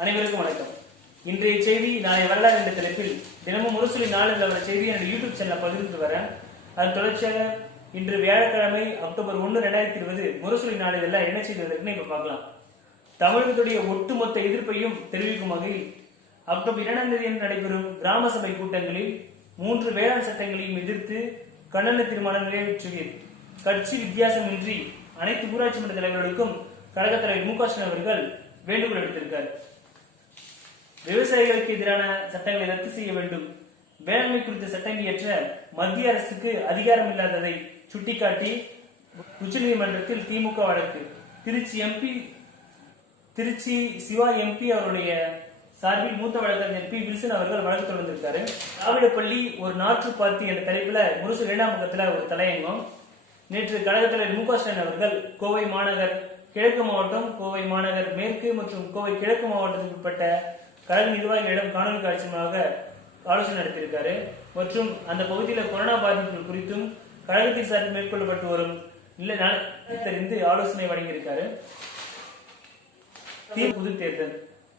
அனைவருக்கும் வணக்கம். இன்றைய செய்தி நாளை வரலாறு என்ற தலைப்பில் தினமும் முரசொலி நாளில் வர செய்தி எனது யூடியூப் சேனல் பகிர்ந்து வரேன் அதன் தொடர்ச்சியாக இன்று வியாழக்கிழமை அக்டோபர் ஒன்று ரெண்டாயிரத்தி இருபது முரசொலி நாளிதழில் என்ன செய்தி வந்திருக்குன்னு இப்ப பார்க்கலாம். தமிழகத்துடைய ஒட்டுமொத்த எதிர்ப்பையும் தெரிவிக்கும் வகையில் அக்டோபர் இரண்டாம் தேதி நடைபெறும் கிராம சபை கூட்டங்களில் மூன்று வேளாண் சட்டங்களையும் எதிர்த்து கண்டன தீர்மானம் நிறைவேற்றுவீர் கட்சி வித்தியாசமின்றி அனைத்து ஊராட்சி மன்ற தலைவர்களுக்கும் கழக தலைவர் மு க ஸ்டாலின் அவர்கள் வேண்டுகோள் எடுத்திருக்கார் விவசாயிகளுக்கு எதிரான சட்டங்களை ரத்து செய்ய வேண்டும். வேளாண்மை குறித்த சட்டம் இயற்ற மத்திய அரசுக்கு அதிகாரம் இல்லாததை சுட்டிக்காட்டி உச்சநீதிமன்றத்தில் திமுக வழக்கு. திருச்சி எம்பி திருச்சி சிவா எம்பி அவருடைய சார்பில் மூத்த வழக்கறிஞர் பி. வில்சன் அவர்கள் வழக்கு தொடர்ந்திருக்காரு திராவிடப்பள்ளி ஒரு நாற்று பார்த்தி என்ற தலைப்புல முரசு இரண்டாம் பக்கத்துல ஒரு தலையங்கம். நேற்று கழக தலைவர் மு ஸ்டாலின் அவர்கள் கோவை மாநகர் கிழக்கு மாவட்டம் கோவை மாநகர் மேற்கு மற்றும் கோவை கிழக்கு மாவட்டத்திற்குட்பட்ட கழக நிர்வாகிகளிடம் காணொலி காட்சி மூலமாக ஆலோசனை நடத்தியிருக்காரு. மற்றும் அந்த பகுதியில் கொரோனா பாதிப்புகள் குறித்தும் கழகத்தின் சார்பில் மேற்கொள்ளப்பட்டு வரும் நிலை தெரிந்து ஆலோசனை வழங்கியிருக்காரு. பொது தேர்தல்.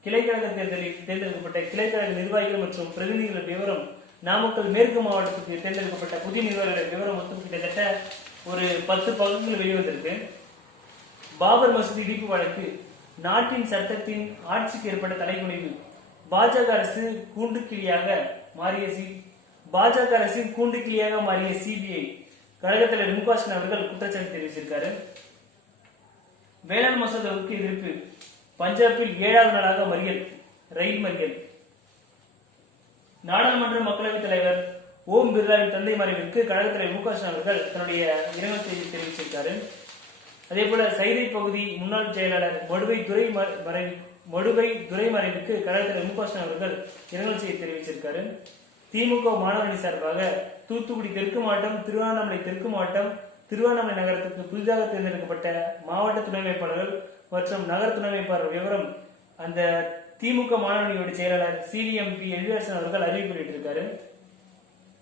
கிளைக்கழக தேர்தலில் தேர்ந்தெடுக்கப்பட்ட கிளைக்கழக நிர்வாகிகள் மற்றும் பிரதிநிதிகள் விவரம் நாமக்கல் மேற்கு மாவட்டத்துக்கு தேர்ந்தெடுக்கப்பட்ட புதிய நிர்வாகிகள் விவரம் மொத்தம் கிட்டத்தட்ட ஒரு பத்து பகுதிகள் வெளிவந்திருக்கு. பாபர் மசூதி இடிப்பு வழக்கு நாட்டின் சட்டத்தின் ஆட்சிக்கு ஏற்பட்ட தலைகுனிவு. பாஜக அரசு கூண்டுக்கிளியாக மாறிய சி பாஜக அரசின் கூண்டுக்கிளியாக மாறிய சிபிஐ கழக தலைவர் மு ஸ்டாலின் அவர்கள் குற்றச்சாட்டு தெரிவிச்சிருக்காரு. வேளாண் மசோதாவுக்கு எதிர்ப்பு பஞ்சாபில் ஏழாவது நாளாக மறியல் ரயில் மறியல். நாடாளுமன்ற மக்களவைத் தலைவர் ஓம் பிர்லாவின் தந்தை மறைவிற்கு கழகத் தலைவர் மு ஸ்டாலின் அவர்கள் தன்னுடைய இரங்கல் செய்தி தெரிவிச்சிருக்காரு. அதே போல சைதை பகுதி முன்னாள் செயலாளர் மடுவை துறை ம- மடுவை துரைமறைவுக்கு மறைவுக்கு கழகத் அவர்கள் இரங்கல் செய்தி தெரிவிச்சிருக்காரு. திமுக மாணவரணி சார்பாக தூத்துக்குடி தெற்கு மாவட்டம் திருவண்ணாமலை தெற்கு மாவட்டம் திருவண்ணாமலை நகரத்துக்கு புதிதாக தேர்ந்தெடுக்கப்பட்ட மாவட்ட துணை வேட்பாளர்கள் மற்றும் நகர துணை வேட்பாளர் விவரம் அந்த திமுக மாணவனியோட செயலாளர் சிவிஎம்பி எழிலரசன் அவர்கள் அறிவிப்பு வெளியிட்டிருக்காரு.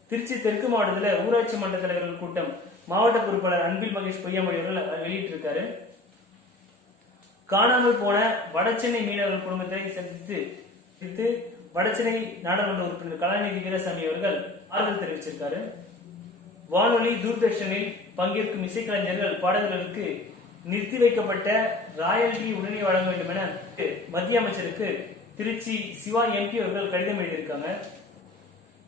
திருச்சி தெற்கு மாவட்டத்தில் ஊராட்சி மன்ற தலைவர்கள் கூட்டம் மாவட்ட பொறுப்பாளர் அன்பில் மகேஷ் பொய்யாமொழி அவர்கள் வெளியிட்டிருக்காரு. காணாமல் போன வடசென்னை மீனவர்கள் குடும்பத்தை சந்தித்து சந்தித்து வடசென்னை நாடாளுமன்ற உறுப்பினர் கலாநிதி வீரசாமி அவர்கள் ஆறுதல் தெரிவிச்சிருக்காரு. வானொலி தூர்தர்ஷனில் பங்கேற்கும் இசைக்கலைஞர்கள் பாடகர்களுக்கு நிறுத்தி வைக்கப்பட்ட ராயல்டி உடனே வழங்க வேண்டும் என மத்திய அமைச்சருக்கு திருச்சி சிவா எம்பி அவர்கள் கடிதம் எழுதியிருக்காங்க.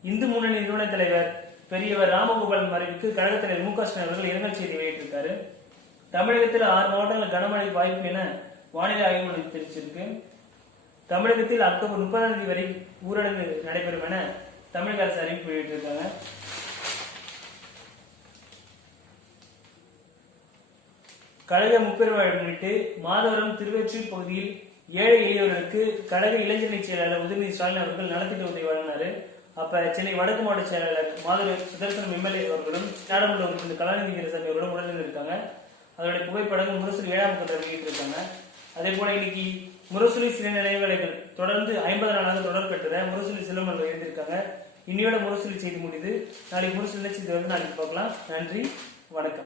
இந்து முன்னணி நிறுவன தலைவர் பெரியவர் ராமகோபாலன் மறைவுக்கு கழக தலைவர் மு க ஸ்டாலின் அவர்கள் இரங்கல் செய்தி வெளியிட்டிருக்காரு. தமிழகத்தில் ஆறு மாவட்டங்கள் கனமழை வாய்ப்பு என வானிலை ஆய்வு மையம் தெரிவிச்சிருக்கு. தமிழகத்தில் அக்டோபர் முப்பதாம் தேதி வரை ஊரடங்கு நடைபெறும் என தமிழக அரசு அறிவிப்பு வெளியிட்டிருக்காங்க. கழக முப்பெருமை முன்னிட்டு மாதவரம் திருவெற்றூர் பகுதியில் ஏழை எளியவர்களுக்கு கழக இளைஞரணி செயலாளர் உதயநிதி ஸ்டாலின் அவர்கள் நலத்திட்ட உதவி வழங்கினாரு. அப்ப சென்னை வடக்கு மாவட்ட செயலாளர் மாதுரை சுதர்சனம் எம்எல்ஏ அவர்களும் நாடாளுமன்ற உறுப்பினர் கலாநிதி வீரசாமி அவர்களும் உடனில் இருக்காங்க அதனுடைய புகைப்படங்கள் முரசு ஏழாம் பக்கத்தில் வெளியிட்டிருக்காங்க. அதே போல இன்னைக்கு முரசொலி சில நிலைவேலைகள் தொடர்ந்து ஐம்பது நாளாக தொடர் கட்டுற முரசொலி செல்வமர்கள் எழுதியிருக்காங்க. இன்னையோட முரசொலி செய்தி முடியுது. நாளைக்கு முரசொலி செய்தி வந்து நாளைக்கு பார்க்கலாம். நன்றி. வணக்கம்.